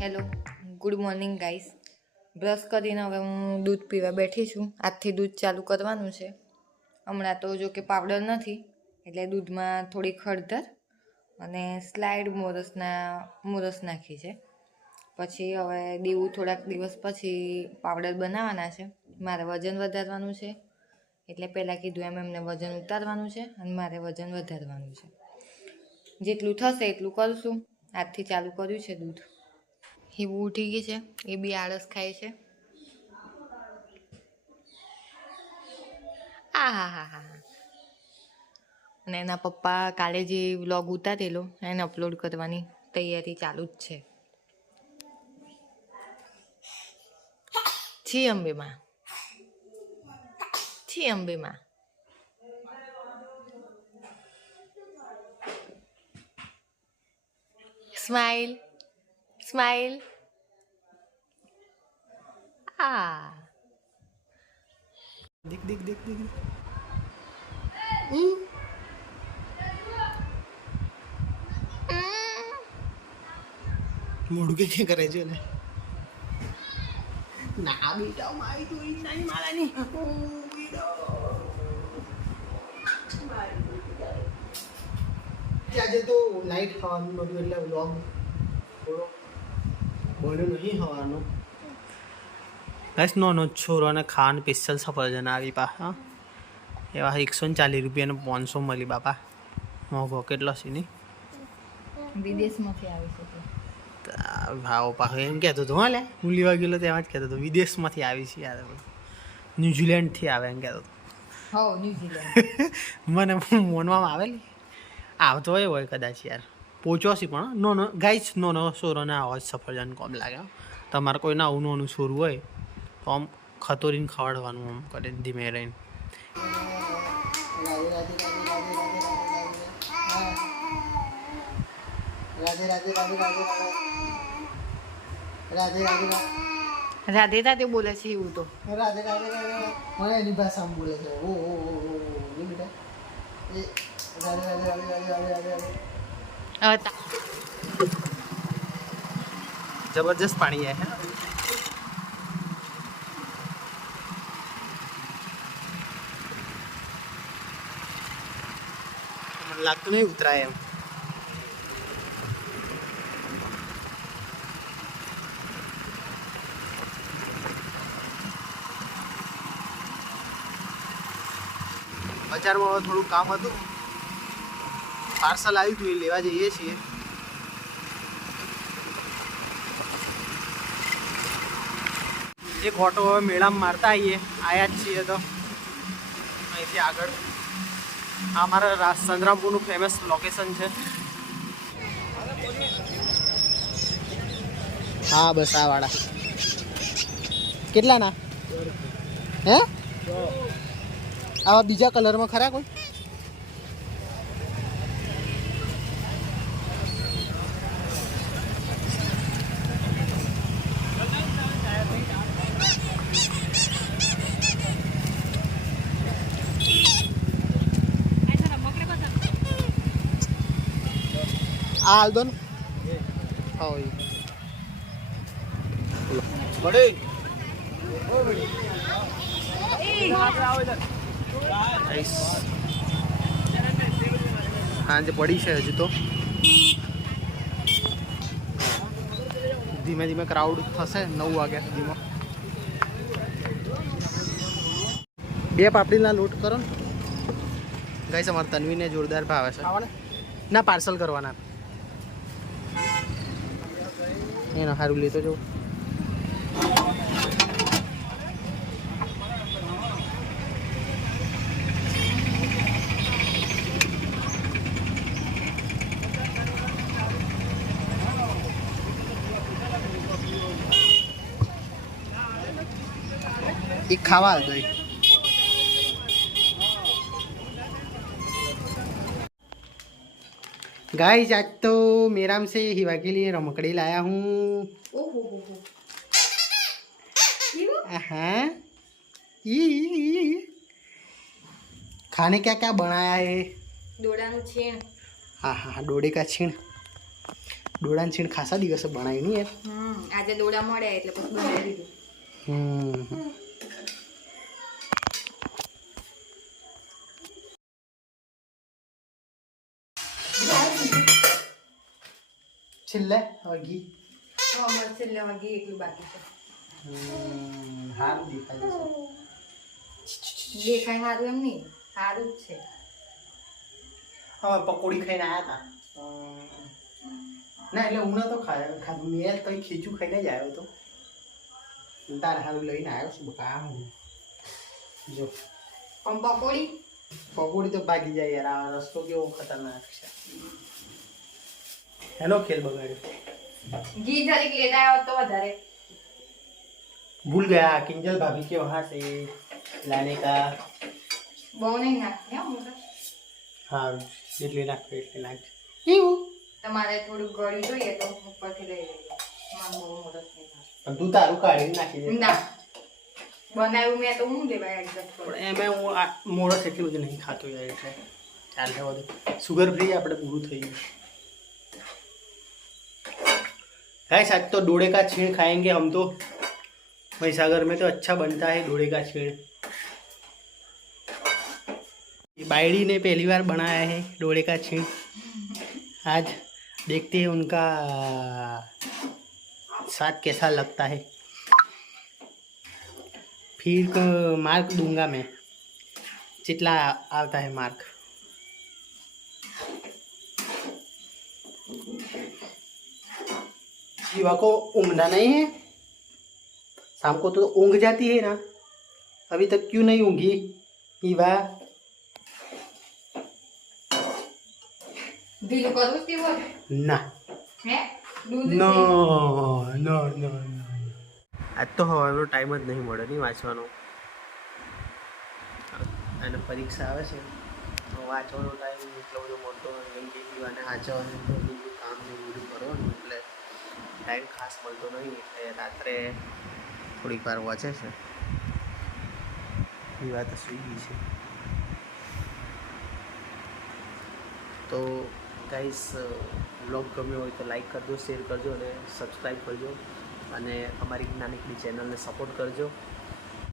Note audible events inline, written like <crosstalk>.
Hello good morning guys brush કરીને હવે હું દૂધ પીવા બેઠી છું. આજથી દૂધ ચાલુ કરવાનું છે. હમણાં તો જો કે પાવડર નથી, એટલે દૂધમાં થોડી હળદર અને સ્લાઇડ મોરસના મોરસ નાખી છે. પછી હવે દીવું થોડાક દિવસ પછી પાવડર બનાવવાના છે. મારે વજન વધારવાનું છે. એટલે પહેલાં કીધું એમ એમને વજન ઉતારવાનું છે અને મારે વજન વધારવાનું છે. જેટલું થશે એટલું કરશું. આજથી ચાલુ કર્યું છે દૂધ. હિબુ ઉઠી ગઈ છે, એ બી આળસ ખાય છે. આ હા હા હા. અને એના પપ્પા કાલે જે વ્લોગ ઉતારેલો, એને અપલોડ કરવાની તૈયારી ચાલુ જ છે. છી અંબેમાં. છી અંબેમાં. સ્માઈલ. સ્માઈલ આ દેખ દેખ દેખ દેખ મોડું કે કે કરે છે ને? ના બેટા મારી તો ઈ નહીં મારાની ઓ બેટા. આજે તો લાઈટ ખાવાનું બધું એટલે વ્લોગ થોડો બળ્યો નહીં હવાનો. બસ નાનો છોરો અને ખાવાનું સ્પેશિયલ સફરજન આવી પા હા એવા એકસો ને ચાલીસ રૂપિયાનો પાંચસો મળી બાપા. મોંઘો કેટલો છે નહીં? વિદેશમાંથી આવી છે ભાવ પાછો એમ કહેતો હતો હા લે હું લેવા ગયેલો તેમાં જ કહેતો હતો વિદેશમાંથી આવી છે યાર. ન્યુઝીલેન્ડથી આવે એમ કહેતો હતો. હો ન્યુઝીલેન્ડ. <laughs> મને મોનવામાં આવેલી. આવતો હોય હોય કદાચ યાર. પહોંચ્યો પણ નો નો ગાઈસ નો નો સોરો ના હોય સફરજન કોમ લાગ્યા તમારે કોઈ ના ઊનું ઊનું સોર હોય તો આમ ખતોરીને ખવડાવવાનું આમ કરે ધીમે રહીને રાધે રાધે બોલે છે એવું તો રાધે રાધે મને એની ભાષામાં બોલે છે ઓ ઓ ઓ બેટા રાધે રાધે રાધે રાધે રાધે રાધે જબરજસ્ત પાણી હે. લાગતું નહીં ઉતરાય એમ. બજારમાં થોડું કામ હતું. પાર્સલ આવ્યું હતું એ લેવા જઈએ છીએ. એક ઓટો હવે મેળામાં મારતા આવીએ આવ્યા જ છીએ તો. અહીંથી આગળ. આ મારા સંતરામપુરનું ફેમસ લોકેશન છે. હા, બસ આ વાળા. કેટલાના? હે? આવા બીજા કલરમાં ખરા કોઈ? હાલ દો ને. સાંજે પડી છે હજુ તો. ધીમે ધીમે ક્રાઉડ થશે નવ વાગ્યા સુધીમાં. બે પાપડીના લોટ કરો ને. ગાઈસ અમારે તન્વીને જોરદાર ભાવે છે. ના પાર્સલ કરવાના. એનો હારું લેતો જવું એ ખાવા હાલ જોઈએ ગાઈઝ તો मेराम से हिवा के लिए रमकड़ी लाया हूँ हाँ ई, ई, ई। खाने क्या क्या बनाया है દોડાનું છીણ हाँ हाँ हाँ डोडे का छीण ડોળાની છીણ ખાસા દિવસે બનાવી નહીં યાર હમ આજે દોડા મળ્યા એટલે પછી બનાવી દીધું હમ છેલ્લે? હવે ઘી. બસ છેલ્લે વાગી એટલું બાકી છે. હારું દેખાય છે. દેખાય સારું એમ નહીં સારું જ છે. હવે પકોડી ખાઈને આવ્યા હતા ના એટલે હું તો ખાય ખાધું. મેં કંઈ ખીચું ખાઈને જ આવ્યો હતો તારે હારું લઈને આવ્યો છું બકા જો. પણ પકોડી? પકોડી તો ભાગી જાય યાર આ રસ્તો કેવો ખતરનાક છે. એનો ખેલ બગાડ્યો. ઘી જરીક લેતા આવ્યો તો વધારે. ભૂલ ગયા. કિંજલ ભાભી કે વહાં સે લાને કા બહુ નહીં નાખતી હા હા એટલી નાખો એટલી નાખજો. કેવું તમારે થોડું ગળી જોઈએ તો ઉપરથી લઈ લેજો તું તારું કાઢી નાખી દે. ના. બનાવ્યું મેં તો હું એમ હું મોડસ એટલી બધી નહીં ખાતો યાર એટલે ચાલ સુગર ફ્રી આપડે પૂરું થઈ ગયું. गाइस आज तो डोड़े का छीण खाएँगे हम तो। महिसागर में तो अच्छा बनता है डोड़े का छीण। बायड़ी ने पहली बार बनाया है डोड़े का छीण। आज देखते हैं उनका साथ कैसा लगता है। फिर मार्क दूँगा मैं। जितना आता है मार्क। शिवा को ऊँघना नहीं है शाम को तो ऊँघ जाती है ना अभी तक क्यों नहीं ऊँघी ईवा ઢીલું કરવું જ તેવું ના હે દૂધ નો છે. નો નો આજ તો હવાનો ટાઈમ જ નહીં મળે નહીં વાંચવાનો અને પરીક્ષા આવે છે તો વાંચવાનો ટાઈમ એટલો બધો મળતો નથી કેમ કે પીવાને વાંચવાનું તો બીજું કામ ને એવું બધું કરવાનું એટલે ટાઈમ ખાસ મળતો નહીં એટલે રાત્રે થોડીક વાર વાંચે છે. એ વાત સ્વીગી છે. તો ગાઈસ બ્લોગ ગમ્યો હોય તો લાઈક કરજો શેર કરજો અને સબસ્ક્રાઈબ કરજો. અને અમારી નાનકડી ચેનલને સપોર્ટ કરજો.